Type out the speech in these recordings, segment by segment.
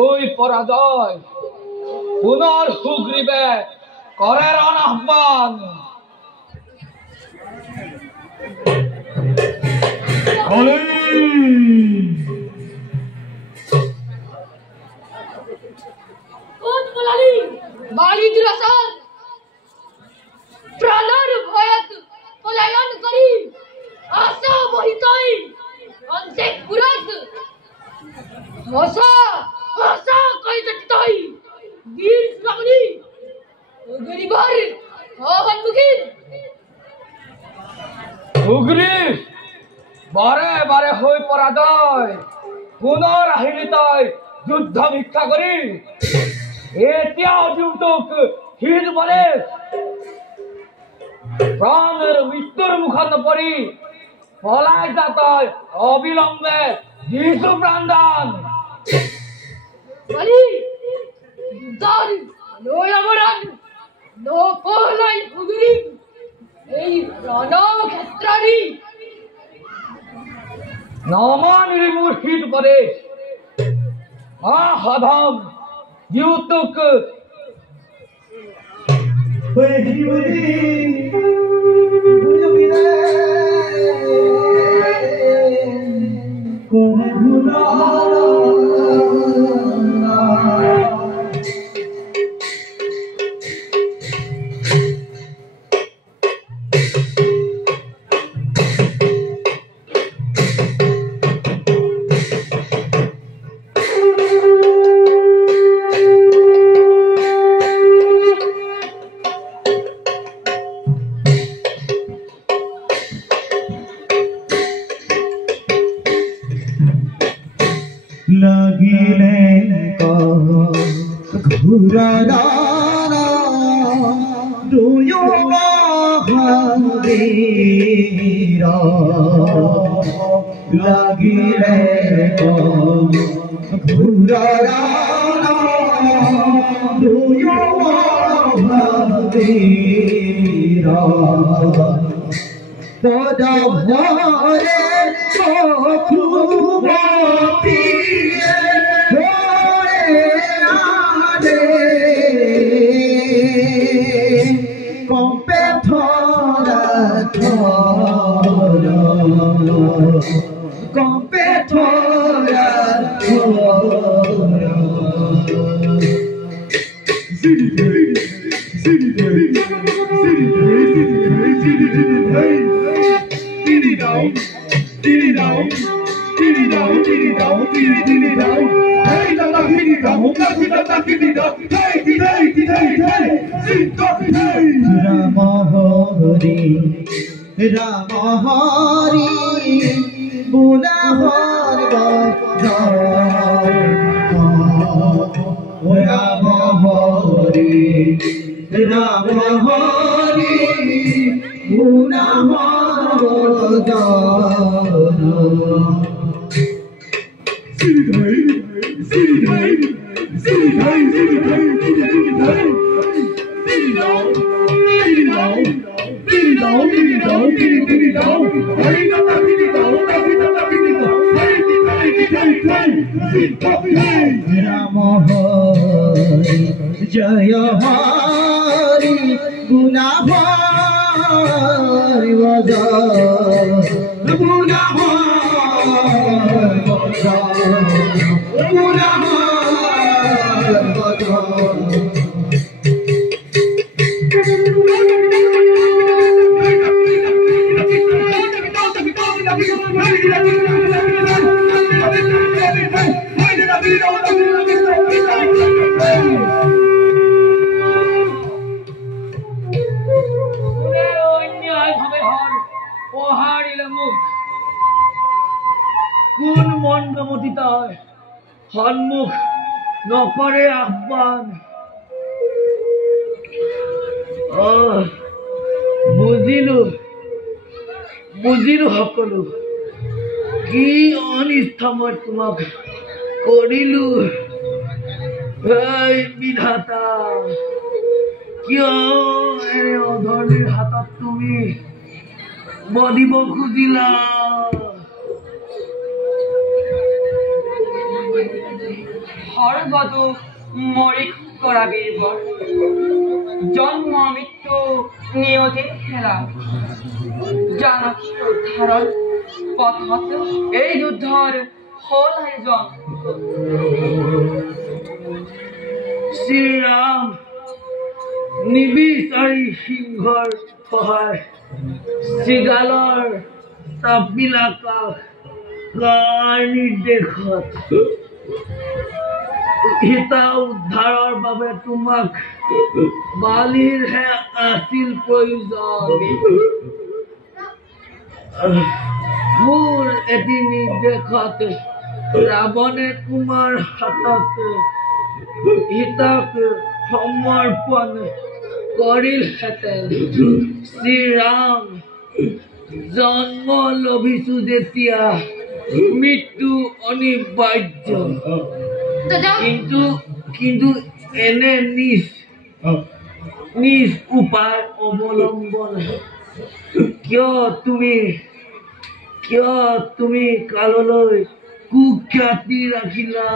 ওই পরাজয় পুনর সুগ্রীবে করের আহ্বান। প্রাণের ভয়ত পলায়ন করি আশা বহিতই অন্তে পুরত আশা কইতই বীর শ্রাবণী গরিবার হন্মুখী সুগ্রীব বারে বারে হই পরাজয় পুনর আহিলি তই যুদ্ধ ভিক্ষা করি এতিয়াও যুদ্ধক হির বলে প্রাণের মৃত্যুর মুখত পড়ি পলাই যাত অবিলম্বে যিশু প্রাণদান। বলি দার লয় আমরান নো পলাই সুগ্রীব এই রণক্ষেত্রানি নমানি মূর্খিত পরে হধম যুদ্ধক লাগিলে ঘুরা দুয়ো মহাবীর লাগিলে ঘুরা দুয়ো মহাবীর পদ ভরে কম্পে থরা কম্পে থরা রাম হরি রাম হরি বুলা হর রাম হরি রাম হরি বুলা হর রাম হরি জয় হরি গুণা হরি বজ গুণা হরি বজ গুণা হরি বজ কোন মন্ডমতিত সন্মুখ নকৰে আহ্বান। বুজিলো সকলো কি অনিষ্ঠা মই তোমাক কৰিলো। বিধাতা কিয় এনে অধৰ্মীৰ হাতত তুমি বদিব খুজিলা? সৰ্বদু মৰি কৰা বীৰবৰ জন্ম মৃত্যু নিয়তিৰ খেলা জানকী উদ্ধাৰৰ পথত এই যুদ্ধৰ হ'ল আয়োজন। শ্ৰীৰাম নিবিচাৰি সিংহৰ সহায় চিগালৰ চাপবিলাক কাৰ নিৰ্দেশত সীতা উদ্ধাৰৰ বাবে তোমাক বালিৰহে আছিল প্ৰয়োজন। মোৰ এটি নিৰ্দেশত ৰাৱণে তোমাৰ হাতত সীতাক সমৰ্পণ কৰিলহেঁতেন। শ্ৰীৰাম জন্ম লভিছো যেতিয়া মৃত্যু অনিবাৰ্য। কিন্তু এনে নিজ উপায় অৱলম্বন কিয় তুমি কাললৈ কুখ্যাতি ৰাখিলা?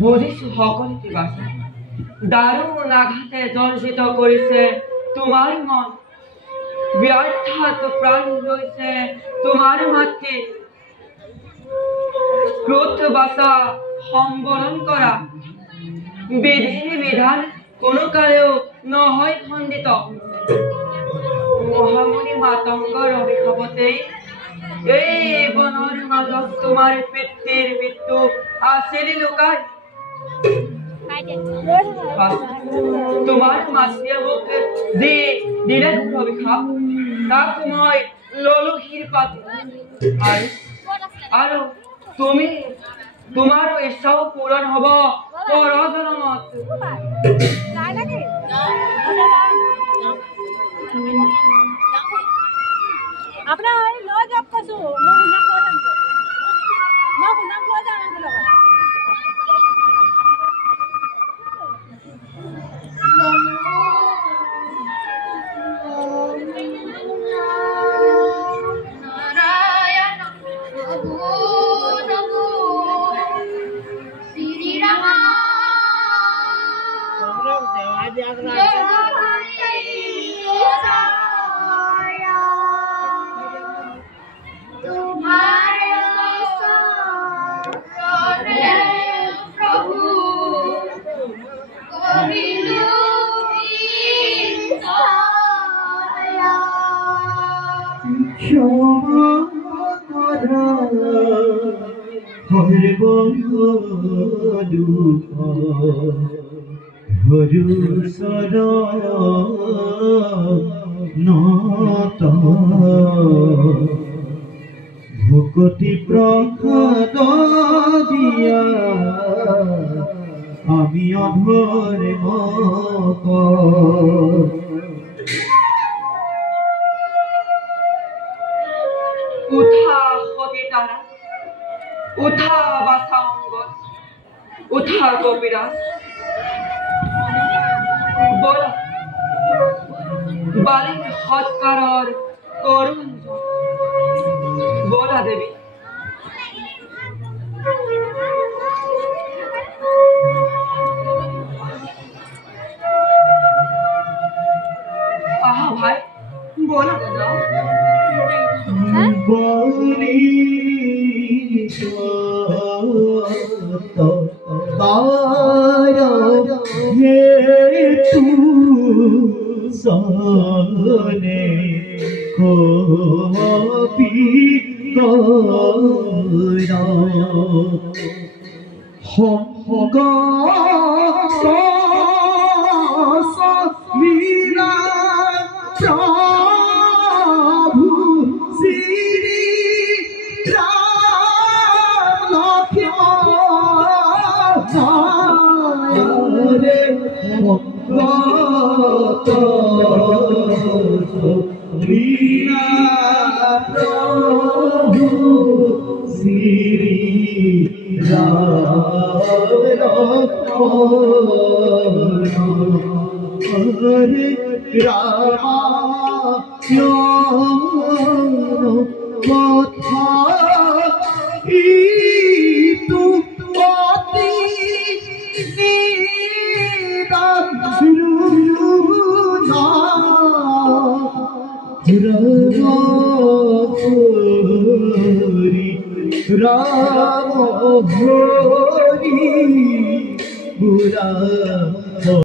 বুজিছো সকলো কিবা দাৰুণ আঘাতে জৰ্জিত কৰিছে তোমাৰ মন, ব্যৰ্থত প্ৰাণ লৈছে তোমাৰ মাতৃ। ক্ৰোধ বাচা সম্বৰণ কৰা বিধিৰ বিধান কোনো কালেও নহয় খণ্ডিত। মহামুনি মাতংগৰ অভিশাপতেই এই বনৰ মাজত তোমাৰ পিতৃৰ মৃত্যু আছিল লুকাই। তোমাৰ মাতৃয়ে মোক যি দিলে অভিশাপ, তাক মই ললো শিৰপাতি। আৰু তুমি তোমাৰ ইচ্ছাও পূৰণ হব পৰজনমত। আপোনাৰ লৈ যাওক কৈছো, মই শুনাক লৈ যাম, মই শুনাক লৈ যাম আপোনাৰ লগত। নারায়ণ প্রভু নমো শ্রী রাম প্রভু ক্ষমা করা হইব দুঃখ ভরুসর নত ভকতি প্রসাদ দিয়া আমি অভরে মক উঠা সতী তারা, উঠা বাছা অঙ্গদ, উঠা কবিরাজ, বলা বালির সৎকাৰৰ করুণ বলা দেবী। আহা ভাই, বলা দাদা। বলি হে তু সনে কবি হগ মীরা প্রভু শ্রী রাম লক্ষ্মণ রে ভগত মীরা প্রভু শ্রী রাম লক্ষ্মণ হরে রামায়ণ কথা ইতু অতি নিদান রুনা রাম হরি বুড়া